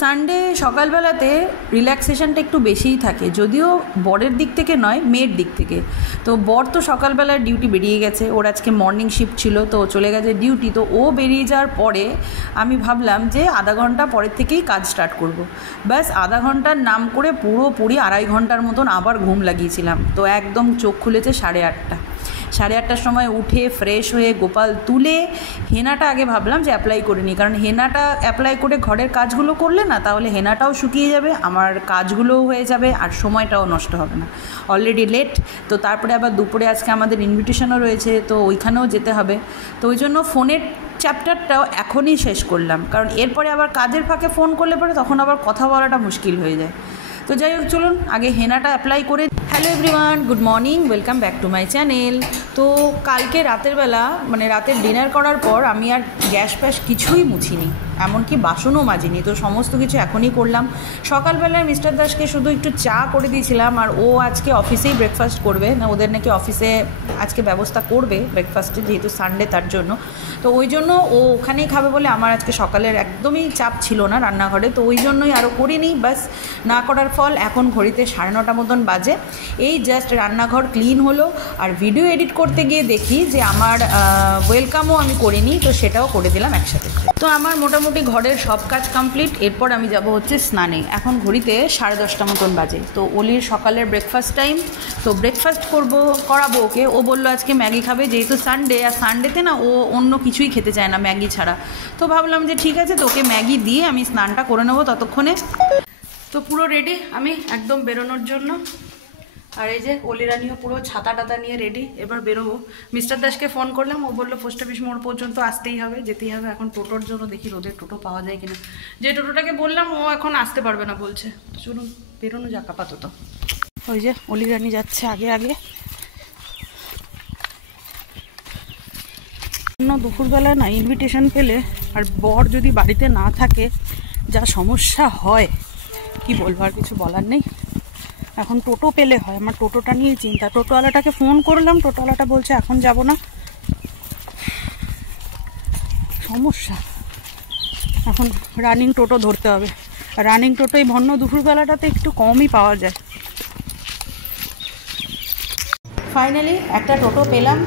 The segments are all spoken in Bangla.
সানডে সকালবেলাতে রিল্যাক্সেশনটা একটু বেশিই থাকে, যদিও বরের দিক থেকে নয়, মেয়ের দিক থেকে। তো বর তো সকালবেলার ডিউটি বেরিয়ে গেছে, ওর আজকে মর্নিং শিফট ছিল, তো চলে গেছে ডিউটি। তো ও বেরিয়ে যাওয়ার পরে আমি ভাবলাম যে আধা ঘন্টা পরের থেকেই কাজ স্টার্ট করব। ব্যাস আধা ঘন্টার নাম করে পুরোপুরি 2.5 ঘন্টার মতন আবার ঘুম লাগিয়েছিলাম। তো একদম চোখ খুলেছে 8:30। 8:30টার সময় উঠে ফ্রেশ হয়ে গোপাল তুলে হেনাটা আগে ভাবলাম যে অ্যাপ্লাই করে নিই, কারণ হেনাটা অ্যাপ্লাই করে ঘরের কাজগুলো করলে না, তাহলে হেনাটাও শুকিয়ে যাবে, আমার কাজগুলোও হয়ে যাবে, আর সময়টাও নষ্ট হবে না। Already late. তো তারপরে আবার দুপুরে আজকে আমাদের ইনভিটেশনও রয়েছে, তো ওইখানেও যেতে হবে। তো ওই জন্য ফোনের চ্যাপ্টারটাও এখনই শেষ করলাম, কারণ এরপরে আবার কাজের ফাঁকে ফোন করলে পরে তখন আবার কথা বলাটা মুশকিল হয়ে যায়। তো যাই হোক, চলুন আগে হেনাটা অ্যাপ্লাই করে। Hello everyone, good morning, welcome back to my channel. তো কালকে রাতের বেলা, মানে রাতের ডিনার করার পর আমি আর গ্যাস ফ্যাস কিছুই মুছিনি, এমনকি বাসনও মাজিনি। তো সমস্ত কিছু এখনই করলাম। সকালবেলায় মিস্টার দাসকে শুধু একটু চা করে দিয়েছিলাম, আর ও আজকে অফিসেই ব্রেকফাস্ট করবে না, ওদের নাকি অফিসে আজকে ব্যবস্থা করবে ব্রেকফাস্টে, যেহেতু সানডে তার জন্য। তো ওই জন্য ও ওখানেই খাবে বলে আমার আজকে সকালের একদমই চাপ ছিল না রান্নাঘরে, তো ওই জন্যই আরও করিনি। বাস না করার ফল এখন ঘড়িতে 9:30 মতন বাজে। এই জাস্ট রান্নাঘর ক্লিন হলো, আর ভিডিও এডিট করতে গিয়ে দেখি যে আমার ওয়েলকামও আমি করিনি, তো সেটাও করে দিলাম একসাথে। তো আমার মোটামুটি ঘরের সব কাজ কমপ্লিট। এরপর আমি যাব হচ্ছে স্নানে। এখন ঘড়িতে 10:30 মতন বাজে। তো অলির সকালের ব্রেকফাস্ট টাইম, তো ব্রেকফাস্ট করাবো ওকে। ও বললো আজকে ম্যাগি খাবে, যেহেতু সানডে, আর সানডেতে না ও অন্য কিছুই খেতে চায় না ম্যাগি ছাড়া। তো ভাবলাম যে ঠিক আছে, তো ওকে ম্যাগি দিয়ে আমি স্নানটা করে নেবো ততক্ষণে। তো পুরো রেডি আমি একদম বেরোনোর জন্য। আর এই যে অলিরানিও পুরো ছাতা টাতা নিয়ে রেডি, এবার বেরোবো। মিস্টার দাসকে ফোন করলাম, ও বললো পোস্ট অফিস মোড় পর্যন্ত আসতেই হবে, যেতেই হবে। এখন টোটোর জন্য দেখি রোদের টোটো পাওয়া যায় কিনা। যে টোটোটাকে বললাম ও এখন আসতে পারবে না বলছে। চলুন বেরোনো যাক আপাতত। ওই যে অলিরানি যাচ্ছে আগে আগে। দুপুরবেলায় না ইনভিটেশন পেলে আর বর যদি বাড়িতে না থাকে যা সমস্যা হয় কি বলবো, আর কিছু বলার নেই। এখন টোটো পেলে হয়, আমার টোটোটা নিয়েই চিন্তা। টোটোওয়ালাটাকে ফোন করলাম, টোটোওয়ালাটা বলছে এখন যাব না, সমস্যা। এখন রানিং টোটো ধরতে হবে। রানিং টোটোই ভন্ন দুপুরবেলাটাতে একটু কমই পাওয়া যায়। ফাইনালি একটা টোটো পেলাম।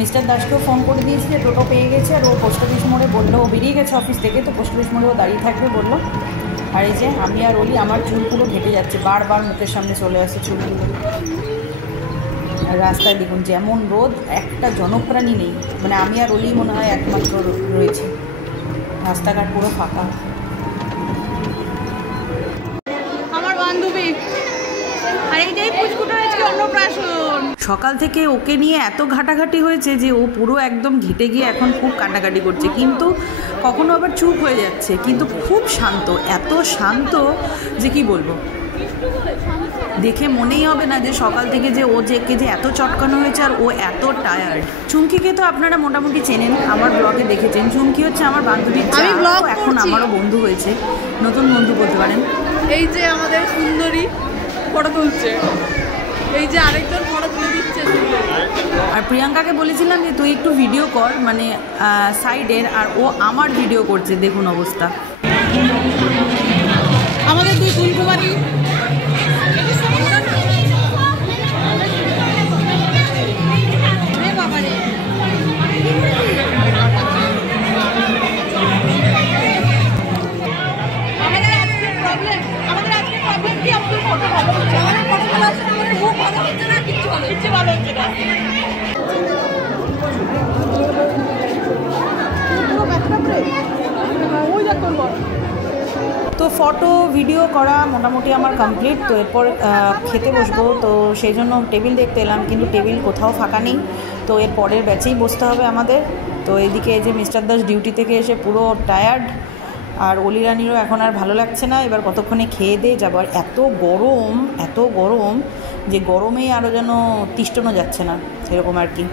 মিস্টার দাসকেও ফোন করে দিয়েছি যে টোটো পেয়ে গেছে, আর ও পোস্ট অফিস মোড়ে বললো, ও বেরিয়ে গেছে অফিস থেকে, তো পোস্ট অফিস মোড়েও দাঁড়িয়ে থাকবে বললো। আর এই যে আমি আর অলি, আমার চুলগুলো ঘেটে যাচ্ছে, বারবার মুখের সামনে চলে আসছে চুলগুলো। আর রাস্তায় দেখুন যেমন রোদ, একটা জনপ্রাণী নেই, মানে আমি আর অলি মনে হয় একমাত্র রয়েছে, রাস্তাঘাট পুরো ফাঁকা। আমার বান্ধবী, আর এইটাই পুচকুটা আজকে অন্নপ্রাশন। সকাল থেকে ওকে নিয়ে এত ঘাটাঘাটি হয়েছে যে ও পুরো একদম ঘেটে গিয়ে এখন খুব কান্নাকাটি করছে, কিন্তু কখনো আবার চুপ হয়ে যাচ্ছে, কিন্তু খুব শান্ত, এত শান্ত যে কি বলবো। দেখে মনেই হবে না যে সকাল থেকে যে ও যে এত চটকানো হয়েছে, আর ও এত টায়ার্ড। চুমকিকে তো আপনারা মোটামুটি চেনেন, আমার ব্লগে দেখেছেন। চুমকি হচ্ছে আমার বান্ধবীর, এখন আমারও বন্ধু হয়েছে, নতুন বন্ধু বলতে পারেন। এই যে আমাদের সুন্দরী ফটো তুলছে, এই যে আরেকজন ফটো তুলে দিচ্ছে। আর প্রিয়াঙ্কাকে বলেছিলাম যে তুই একটু ভিডিও কর, মানে সাইডের, আর ও আমার ভিডিও করছে, দেখুন অবস্থা। আমাদের দুই ফুলকুমারী তো ফটো ভিডিও করা মোটামুটি আমার কমপ্লিট। তো এরপর খেতে বসবো, তো সেই জন্য টেবিল দেখতে এলাম, কিন্তু টেবিল কোথাও ফাঁকা নেই। তো এর পরের ব্যাচেই বসতে হবে আমাদের। তো এদিকে এই যে মিস্টার দাস ডিউটি থেকে এসে পুরো টায়ার্ড, আর অলিরানিরও এখন আর ভালো লাগছে না। এবার কতক্ষণে খেয়ে দিয়ে যাবো। আর এত গরম যে গরমেই আরও যেন তিষ্ঠনো যাচ্ছে না, এরকম আর কি।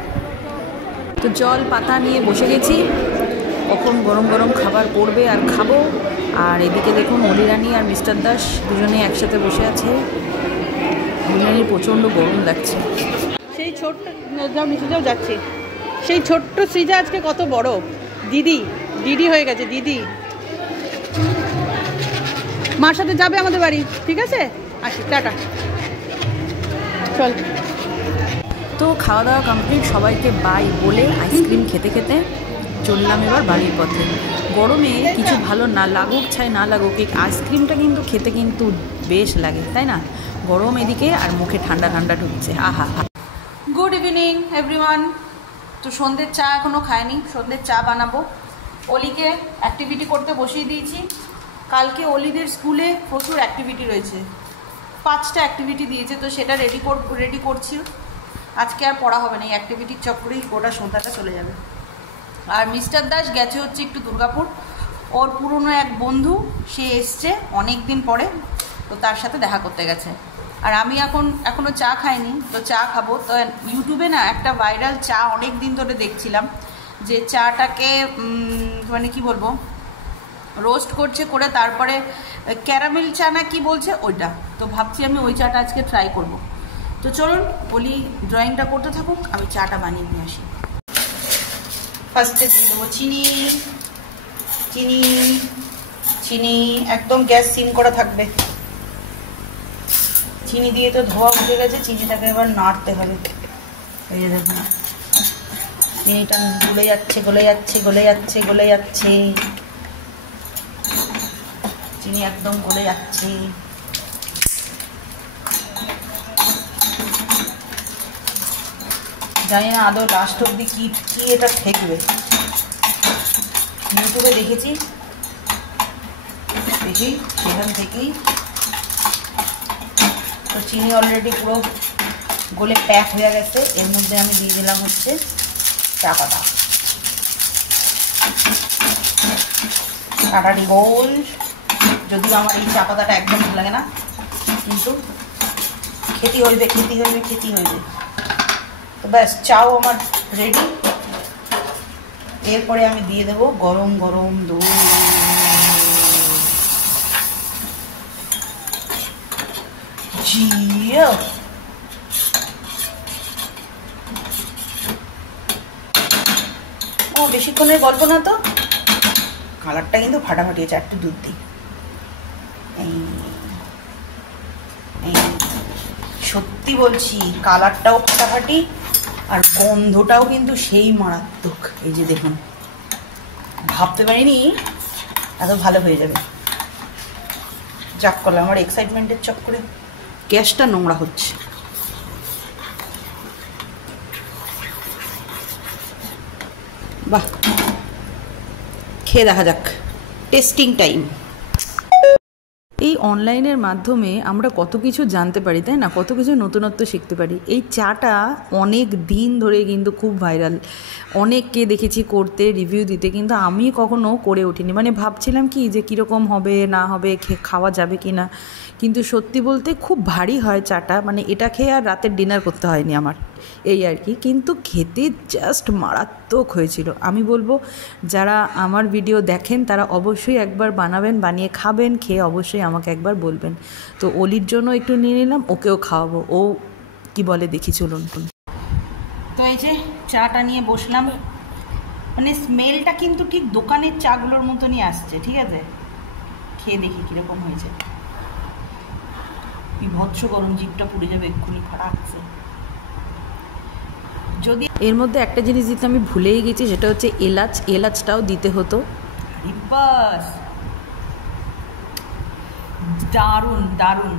তো জল পাতা নিয়ে বসে গেছি, কখন গরম গরম খাবার পড়বে আর খাবো। আর এদিকে দেখুন অলিরানি আর মিস্টার দাস দুজনে একসাথে বসে আছে। অলিরানির প্রচণ্ড গরম লাগছে। সেই ছোট্ট যাও যাচ্ছি, সেই ছোট্ট সৃজা আজকে কত বড়, দিদি হয়ে গেছে দিদি। মার সাথে যাবে আমাদের বাড়ি, ঠিক আছে? আসি, টাটা, চল। তো খাওয়া দাওয়া কমপ্লিট, সবাইকে বাই বলে আইসক্রিম খেতে খেতে চললাম এবার বাড়ির পথে। গরমে কিছু ভালো না লাগুক ছাই না লাগুক, এই আইসক্রিমটা কিন্তু খেতে কিন্তু বেশ লাগে, তাই না? গরম এদিকে আর মুখে ঠান্ডা ঠান্ডা ঢুকছে, আহা হা। Good evening everyone. তো সন্ধ্যের চা এখনও খাইনি, সন্ধ্যের চা বানাবো। অলিকে অ্যাক্টিভিটি করতে বসিয়ে দিয়েছি। কালকে অলিদের স্কুলে প্রচুর অ্যাক্টিভিটি রয়েছে, 5টা অ্যাক্টিভিটি দিয়েছে, তো সেটা রেডি করছি। আজকে আর পড়া হবে না, এই অ্যাক্টিভিটির চক্করেই গোটা সন্ধ্যাটা চলে যাবে। আর মিস্টার দাস গেছে হচ্ছে একটু দুর্গাপুর, ওর পুরনো এক বন্ধু সে এসছে অনেক দিন পরে, তো তার সাথে দেখা করতে গেছে। আর আমি এখনও চা খাইনি, তো চা খাবো। তো ইউটিউবে না একটা ভাইরাল চা অনেক দিন ধরে দেখছিলাম, যে চাটাকে মানে কি বলবো, রোস্ট করছে, করে তারপরে ক্যারামেল চা না কি বলছে ওইটা। তো ভাবছি আমি ওই চাটা আজকে ট্রাই করব। তো চলুন বলি ড্রয়িংটা করতে থাকুক, আমি চাটা বানিয়ে নিয়ে আসি। ফার্স্টে দিয়ে দেবো চিনি, চিনি চিনি একদম গ্যাস সিম করা থাকবে। চিনি দিয়ে তো ধোয়া উঠে গেছে, চিনিটাকে এবার নাড়তে হবে। এই যে দেখুন চিনিটা গলে যাচ্ছে গলে যাচ্ছে গলে যাচ্ছে গলে যাচ্ছে, চিনি একদম গলে যাচ্ছে। জানি না আদৌ লাস্ট অব্দি কি এটা ঠেকবে। ইউটিউবে দেখেছি, দেখি সেখান থেকেই তো চিনি অলরেডি পুরো গলে প্যাক হয়ে গেছে। এর মধ্যে আমি দিয়ে দিলাম হচ্ছে চা পাতা, কাটারি গোল। যদিও আমার এই চা পাতাটা একদম ভালো লাগে না, কিন্তু খেতে হইবে খেতে হইবে খেতে হইবে। তো ব্যাস চাও আমার রেডি। এরপরে আমি দিয়ে দেবো গরম গরম দুধ। জিও ও বেশিক্ষণের গল্প না তো, কালারটা কিন্তু ফাটাফাটি আছে। একটু দুধ দিই, সত্যি বলছি কালারটাও ফাটাফাটি আর গন্ধটাও কিন্তু সেই মারাত্মক। এই যে দেখুন, ভাবতে পারিনি এত ভালো হয়ে যাবে। যাক করলাম, আমার এক্সাইটমেন্টের চক্করে গ্যাসটা নোংরা হচ্ছে। বাহ, খেয়ে দেখা যাক, টেস্টিং টাইম। এই অনলাইনের মাধ্যমে আমরা কত কিছু জানতে পারি, তাই না? কত কিছু নতুনত্ব শিখতে পারি। এই চাটা অনেক দিন ধরে কিন্তু খুব ভাইরাল, অনেককে দেখেছি করতে, রিভিউ দিতে, কিন্তু আমি কখনো করে উঠিনি। মানে ভাবছিলাম কি যে কীরকম হবে না হবে, খাওয়া যাবে কি না, কিন্তু সত্যি বলতে খুব ভারী হয় চাটা। মানে এটা খেয়ে আর রাতের ডিনার করতে হয়নি আমার, এই আর কি। কিন্তু খেতে জাস্ট মারাত্মক হয়েছিল। আমি বলবো যারা আমার ভিডিও দেখেন তারা অবশ্যই একবার বানাবেন, বানিয়ে খাবেন, খেয়ে অবশ্যই আমাকে একবার বলবেন। তো অলির জন্য একটু নিয়ে নিলাম, ওকেও খাওয়াবো, ও কি বলে দেখি চলুন। তো এই যে চাটা নিয়ে বসলাম, মানে স্মেলটা কিন্তু ঠিক দোকানের চাগুলোর মতনই আসছে, ঠিক আছে? খেয়ে দেখি কীরকম হয়েছে। বিভৎস গরম, জিভটা পুড়ে যাবে এক্ষুনি, ফাটাচ্ছে। যদি এর মধ্যে একটা জিনিস দিতে আমি ভুলেই গেছি, সেটা হচ্ছে এলাচ। এলাচটাও দিতে হতো। বাস দারুণ দারুণ,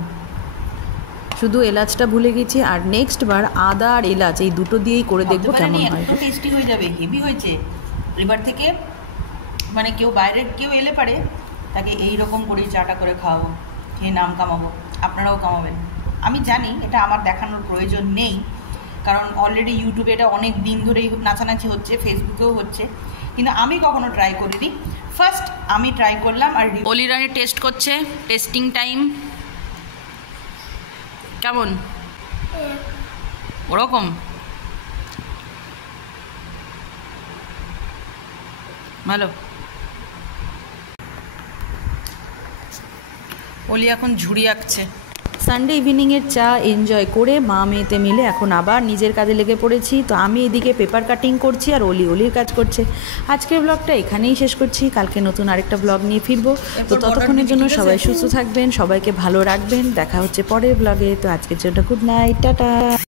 শুধু এলাচটা ভুলে গেছি। আর নেক্সট বার আদা আর এলাচ এই দুটো দিয়েই করে দেখবো কেমন হয়। একটু টেস্টি হয়ে যাবে, হেভি হয়েছে। এবার থেকে মানে কেউ বাইরের কেউ এলে পারে তাকে এইরকম করে চাটা করে খাওয়াবো, খেয়ে নাম কামাবো, আপনারাও কামাবেন। আমি জানি এটা আমার দেখানোর প্রয়োজন নেই, কারণ অলরেডি ইউটিউবে এটা অনেক দিন ধরেই নাচানাচি হচ্ছে, ফেসবুকেও হচ্ছে, কিন্তু আমি কখনো ট্রাই করিনি। ফার্স্ট আমি ট্রাই করলাম। আর অলি রানি টেস্ট করছে, টেস্টিং টাইম। কেমন? ওরকম ভালো। অলি এখন ঝুড়ি আঁকছে। সানডে ইভিনিংয়ের চা এনজয় করে মা মেয়েতে মিলে এখন আবার নিজের কাজে লেগে পড়েছি। তো আমি এদিকে পেপার কাটিং করছি আর অলির কাজ করছে। আজকের ব্লগটা এখানেই শেষ করছি, কালকে নতুন আরেকটা ব্লগ নিয়ে ফিরবো। তো ততক্ষণের জন্য সবাই সুস্থ থাকবেন, সবাইকে ভালো রাখবেন। দেখা হচ্ছে পরের ব্লগে। তো আজকের জন্য গুড নাইট, টাটা।